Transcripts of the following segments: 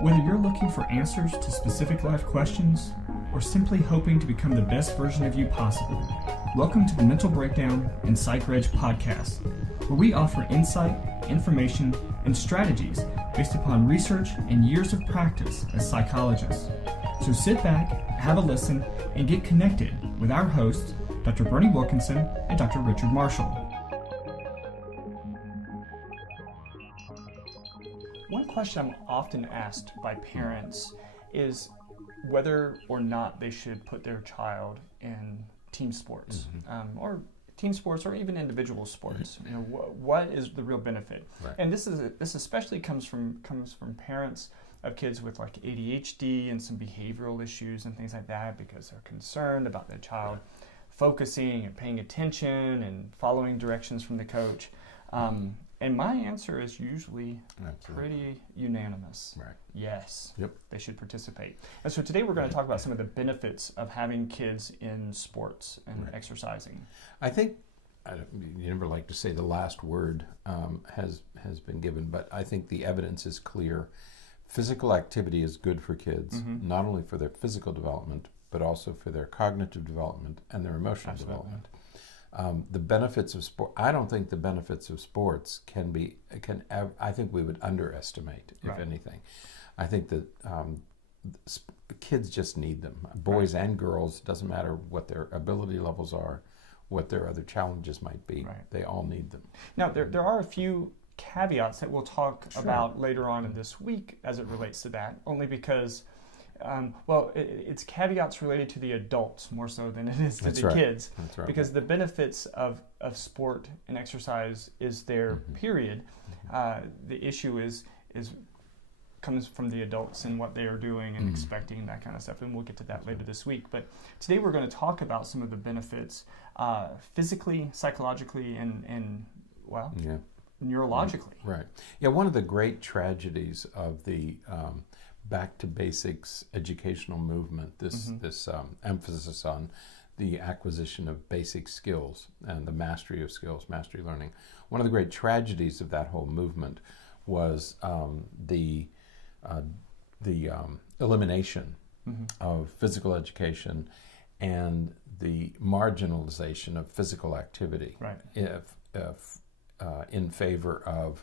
Whether you're looking for answers to specific life questions or simply hoping to become the best version of you possible, welcome to the Mental Breakdown and Psychreg podcast, where we offer insight, information, and strategies based upon research and years of practice as psychologists. So sit back, have a listen, and get connected with our hosts, Dr. Berney Wilkinson and Dr. Richard Marshall. One question I'm often asked by parents is whether or not they should put their child in team sports, or team sports, or even individual sports. You know, what is the real benefit? Right. And this especially comes from parents of kids with like ADHD and some behavioral issues and things like that, because they're concerned about their child focusing and paying attention and following directions from the coach. And my answer is usually pretty unanimous. Right. Yes. Yep. They should participate. And so today we're going to talk about some of the benefits of having kids in sports and exercising. I think, you never like to say the last word has been given, but I think the evidence is clear. Physical activity is good for kids, not only for their physical development, but also for their cognitive development and their emotional development. The benefits of sport, I don't think the benefits of sports I think we would underestimate, if anything. I think that kids just need them. Boys and girls, doesn't matter what their ability levels are, what their other challenges might be, they all need them. Now, there are a few caveats that we'll talk about later on in this week as it relates to that, only because it's caveats related to the adults more so than it is to the kids. That's right. Because the benefits of sport and exercise is there, period. The issue comes from the adults and what they are doing and expecting, that kind of stuff. And we'll get to that later this week. But today we're going to talk about some of the benefits physically, psychologically, and neurologically. Right. Yeah, one of the great tragedies of the back to basics educational movement, this emphasis on the acquisition of basic skills and the mastery of skills, mastery learning. One of the great tragedies of that whole movement was the elimination of physical education and the marginalization of physical activity in favor of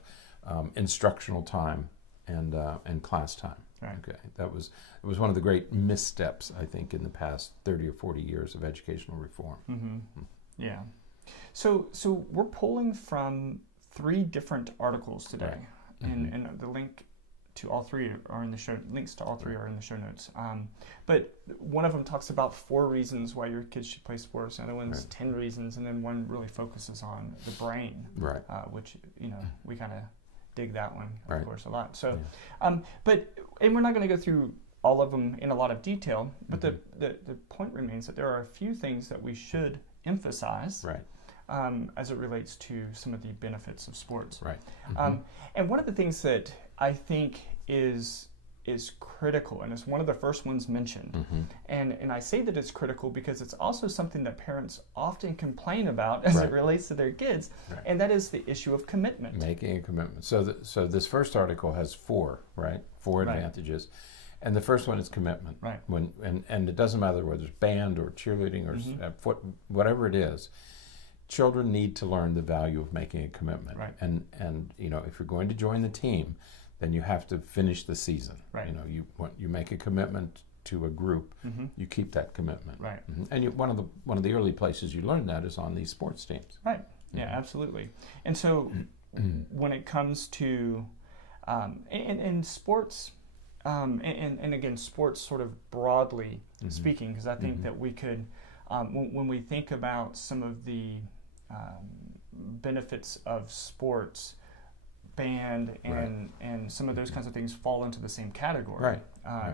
instructional time and class time. Right. Okay, it was one of the great missteps, I think, in the past 30 or 40 years of educational reform. Yeah. So we're pulling from 3 different articles today, and the link to all 3 are in the show. Links to all 3 are in the show notes. But one of them talks about 4 reasons why your kids should play sports. Another one's 10 reasons, and then one really focuses on the brain, which we kind of dig that one, of course, a lot. So, and we're not going to go through all of them in a lot of detail, but the point remains that there are a few things that we should emphasize as it relates to some of the benefits of sports. Right. And one of the things that I think is critical, and it's one of the first ones mentioned, and I say that it's critical because it's also something that parents often complain about as it relates to their kids, and that is the issue of commitment. Making a commitment. So this first article has 4 advantages, and the first one is commitment. Right. And it doesn't matter whether it's band or cheerleading or whatever it is. Children need to learn the value of making a commitment. Right. And if you're going to join the team, then you have to finish the season. Right. You make a commitment to a group, you keep that commitment. Right. And one of the early places you learn that is on these sports teams. Right. Yeah, absolutely. And so when it comes to and sports, and again, sports sort of broadly speaking, because I think that we could, when we think about some of the benefits of sports, band and some of those kinds of things fall into the same category.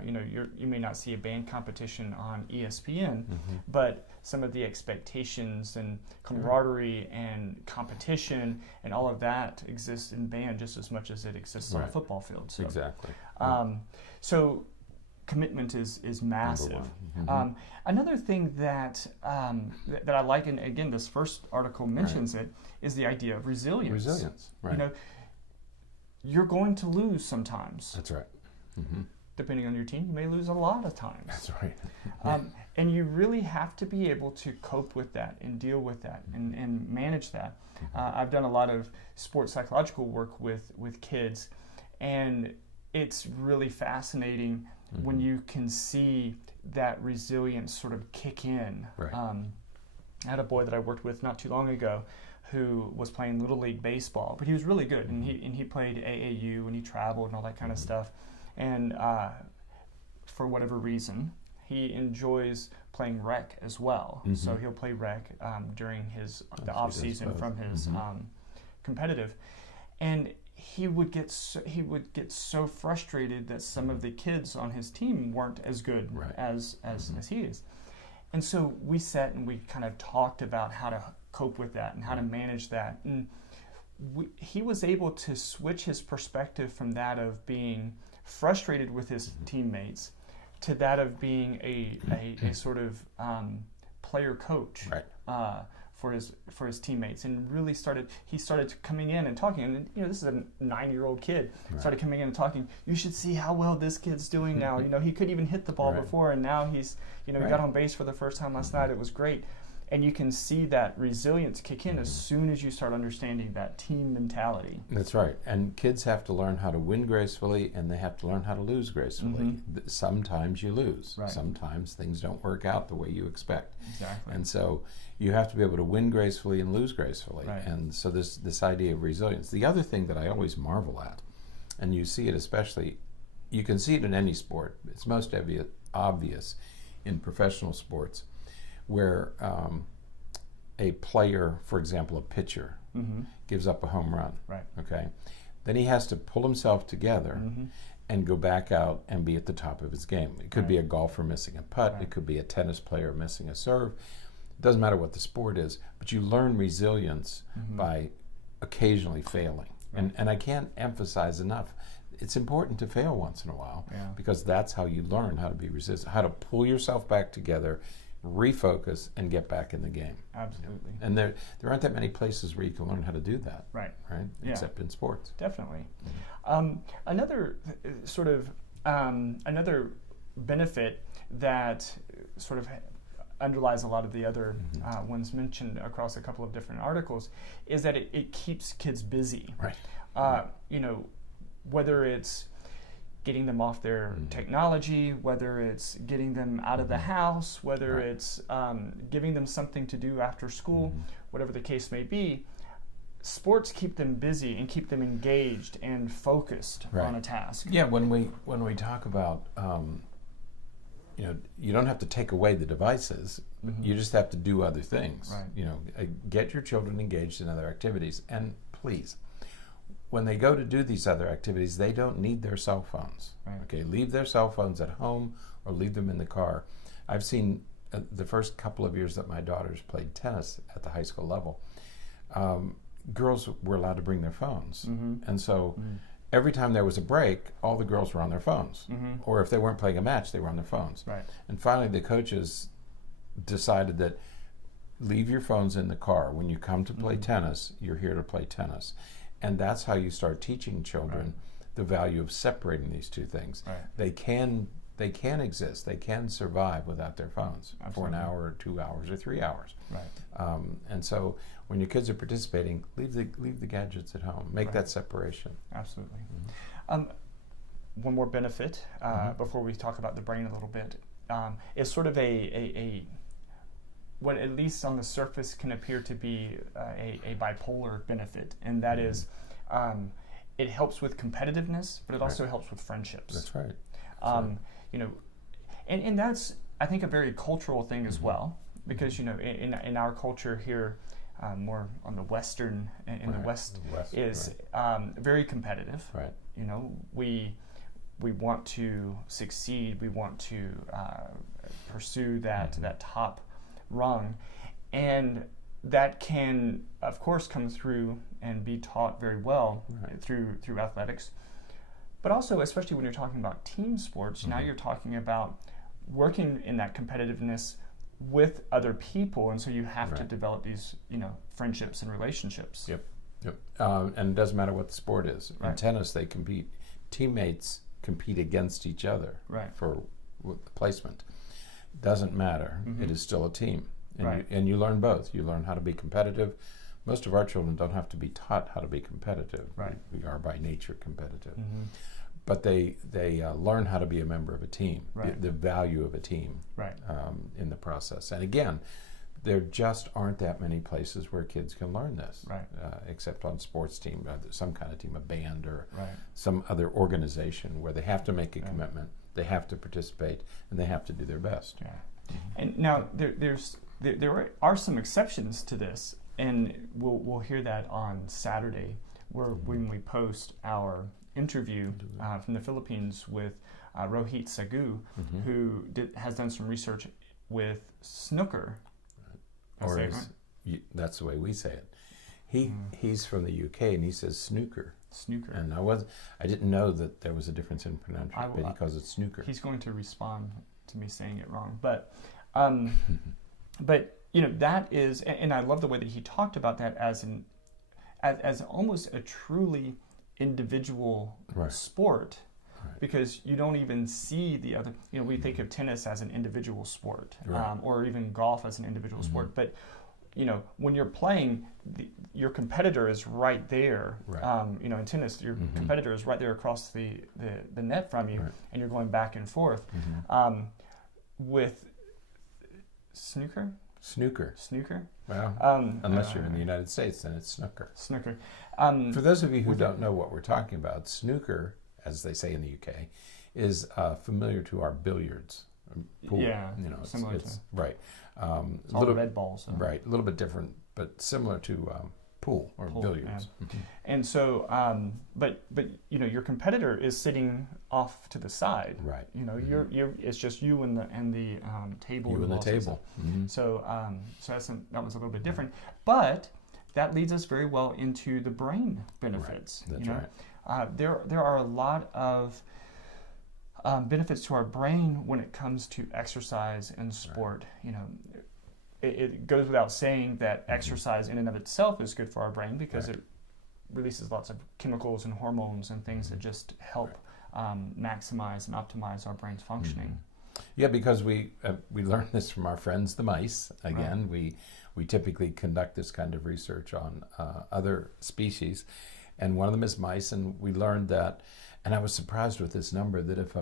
You may not see a band competition on ESPN, but some of the expectations and camaraderie and competition and all of that exists in band just as much as it exists on a football field. So, exactly. So commitment is massive. Another thing that I like, and again, this first article mentions it, is the idea of resilience. Resilience, right. You're going to lose sometimes. That's right. Depending on your team, you may lose a lot of times. That's right. And you really have to be able to cope with that and deal with that and manage that. I've done a lot of sports psychological work with kids, and it's really fascinating when you can see that resilience sort of kick in. Right. I had a boy that I worked with not too long ago who was playing Little League baseball, but he was really good, and he played AAU, and he traveled and all that kind of stuff. And for whatever reason, he enjoys playing rec as well. So he'll play rec during the off season from his competitive, and he would get so frustrated that some of the kids on his team weren't as good as he is. And so we sat and we kind of talked about how to cope with that and how to manage that. And he was able to switch his perspective from that of being frustrated with his teammates to that of being a sort of player coach for his teammates, and really started coming in and talking. And this is a 9-year-old kid. Started coming in and talking. You should see how well this kid's doing now. He couldn't even hit the ball before, and now he's he got on base for the first time last night. It was great. And you can see that resilience kick in as soon as you start understanding that team mentality. That's right. And kids have to learn how to win gracefully, and they have to learn how to lose gracefully. Sometimes you lose. Sometimes things don't work out the way you expect. Exactly. And so you have to be able to win gracefully and lose gracefully. And so this idea of resilience. The other thing that I always marvel at, and you see it especially, you can see it in any sport. It's most obvious in professional sports, where a player, for example, a pitcher, gives up a home run. Okay, then he has to pull himself together and go back out and be at the top of his game. It could be a golfer missing a putt. It could be a tennis player missing a serve. It doesn't matter what the sport is, but you learn resilience by occasionally failing. And I can't emphasize enough, it's important to fail once in a while, because that's how you learn how to be resistant, how to pull yourself back together, refocus, and get back in the game. Absolutely. And there aren't that many places where you can learn how to do that. Right. Yeah. Except in sports. Definitely. Another sort of another benefit that sort of underlies a lot of the other ones mentioned across a couple of different articles is that it keeps kids busy. Whether it's getting them off their technology, whether it's getting them out of the house, whether it's giving them something to do after school, whatever the case may be, sports keep them busy and keep them engaged and focused on a task. Yeah, when we talk about, you don't have to take away the devices, you just have to do other things. Get your children engaged in other activities, and please, when they go to do these other activities, they don't need their cell phones. Okay, leave their cell phones at home or leave them in the car. I've seen the first couple of years that my daughters played tennis at the high school level, girls were allowed to bring their phones. And so every time there was a break, all the girls were on their phones. Or if they weren't playing a match, they were on their phones. And finally the coaches decided that leave your phones in the car. When you come to play tennis, you're here to play tennis. And that's how you start teaching children the value of separating these two things. They can exist, they can survive without their phones for an hour or 2 hours or 3 hours. And so when your kids are participating, leave the gadgets at home. Make that separation. Absolutely. One more benefit before we talk about the brain a little bit is sort of a what at least on the surface can appear to be a bipolar benefit, and that is it helps with competitiveness, but it also helps with friendships. That's right. And that's, I think, a very cultural thing as well, because in our culture here, more on the Western in the West is very competitive. We want to succeed. We want to pursue that top rung, and that can of course come through and be taught very well through athletics, but also especially when you're talking about team sports, now you're talking about working in that competitiveness with other people, and so you have to develop these friendships and relationships. And it doesn't matter what the sport is. In tennis they compete, teammates compete against each other right. for placement. Doesn't matter. Mm-hmm. It is still a team. And, right. you learn both. You learn how to be competitive. Most of our children don't have to be taught how to be competitive. Right. We are by nature competitive. Mm-hmm. But they learn how to be a member of a team, right. the value of a team right. In the process. And again, there just aren't that many places where kids can learn this, right. Except on sports team, some kind of team, a band or right. some other organization where they have to make a right. commitment, they have to participate, and they have to do their best. Yeah. And now there are some exceptions to this, and we'll hear that on Saturday, when we post our interview from the Philippines with Rohit Sagu, Mm-hmm. who has done some research with snooker. Or that's the way we say it. He's from the UK and he says snooker. Snooker. And I didn't know that there was a difference in pronunciation, but he calls it snooker. He's going to respond to me saying it wrong, but that is, and I love the way that he talked about that as almost a truly individual right. sport, right. because you don't even see the other. We think of tennis as an individual sport, right. Or even golf as an individual mm-hmm. sport. But when you're playing, your competitor is right there. Right. In tennis, your mm-hmm. competitor is right there across the net from you, right. and you're going back and forth. Mm-hmm. With snooker. Well, unless you're in the United States, then it's snooker. Snooker. For those of you who don't know what we're talking about, snooker, as they say in the UK, is familiar to our billiards pool. Yeah, similar it's right. It's all the red balls. So. Right, a little bit different, but similar to pool or billiards. Yeah. Mm-hmm. And so, but your competitor is sitting off to the side. Right. Mm-hmm. You're it's just you and the table. You and the table. Mm-hmm. So that was a little bit different, but that leads us very well into the brain benefits. Right. That's right. There are a lot of benefits to our brain when it comes to exercise and sport. Right. It goes without saying that exercise in and of itself is good for our brain, because right. it releases lots of chemicals and hormones and things that just help maximize and optimize our brain's functioning. Mm-hmm. Yeah, because we learned this from our friends the mice. Again, right. we typically conduct this kind of research on other species, and one of them is mice, and we learned that. And I was surprised with this number, that if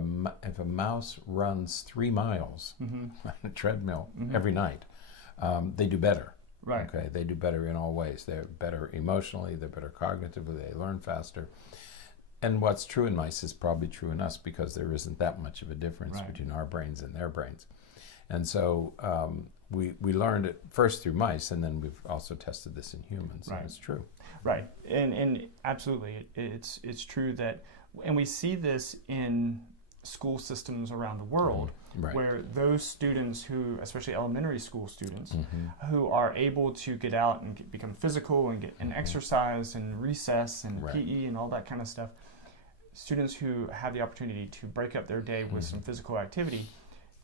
a mouse runs 3 miles mm-hmm. on a treadmill mm-hmm. every night, they do better. Right. Okay, they do better in all ways. They're better emotionally, they're better cognitively, they learn faster. And what's true in mice is probably true in us, because there isn't that much of a difference right. between our brains and their brains. And so we learned it first through mice, and then we've also tested this in humans, right. and it's true. Right, and absolutely, it's true that, and we see this in school systems around the world, right. where those students who, especially elementary school students, mm-hmm. who are able to get out and become physical and get an mm-hmm. exercise and recess and right. PE and all that kind of stuff, students who have the opportunity to break up their day with mm-hmm. some physical activity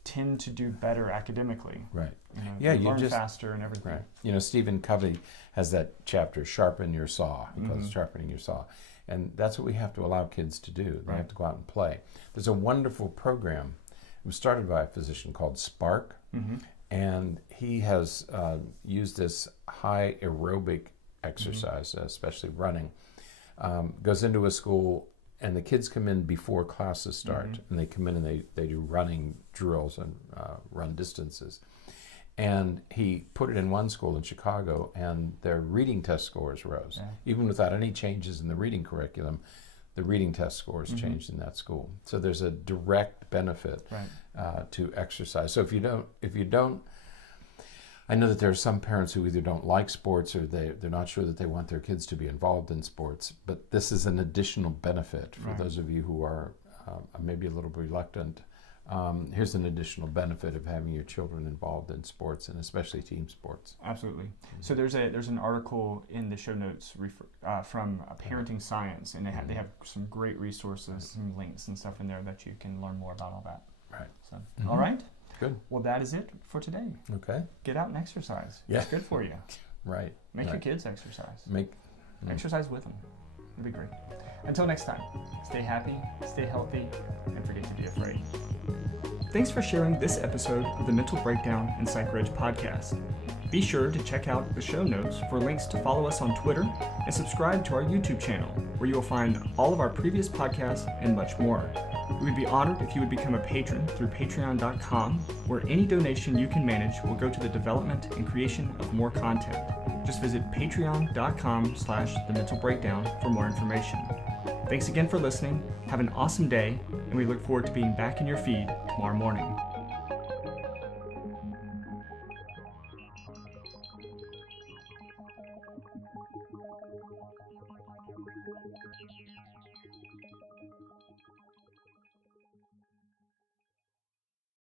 tend to do better academically. Right. They learn faster and everything. Right. Stephen Covey has that chapter, Sharpen Your Saw. He calls it Sharpening Your Saw. And that's what we have to allow kids to do. They right. have to go out and play. There's a wonderful program. It was started by a physician called Spark, mm-hmm. and he has used this high aerobic exercise, mm-hmm. especially running, goes into a school, and the kids come in before classes start, mm-hmm. and they come in and they do running drills and run distances. And he put it in one school in Chicago, and their reading test scores rose. Yeah. Even without any changes in the reading curriculum, the reading test scores mm-hmm. changed in that school. So there's a direct benefit right. To exercise. So if you don't, I know that there are some parents who either don't like sports, or they're not sure that they want their kids to be involved in sports, but this is an additional benefit for right. those of you who are maybe a little reluctant. Here's an additional benefit of having your children involved in sports, and especially team sports. Absolutely. So there's an article in the show notes from Parenting Science, and they have some great resources, some links and stuff in there that you can learn more about all that. Right. So, mm-hmm. All right. Good. Well, that is it for today. Okay. Get out and exercise. Yeah. It's good for you. Right. Make right. your kids exercise. Make exercise with them. It'll be great. Until next time, stay happy, stay healthy, and forget to be afraid. Thanks for sharing this episode of the Mental Breakdown and Psychreg podcast. Be sure to check out the show notes for links to follow us on Twitter and subscribe to our YouTube channel, where you will find all of our previous podcasts and much more. We would be honored if you would become a patron through patreon.com, where any donation you can manage will go to the development and creation of more content. Just visit patreon.com/thementalbreakdown for more information. Thanks again for listening. Have an awesome day, and we look forward to being back in your feed tomorrow morning.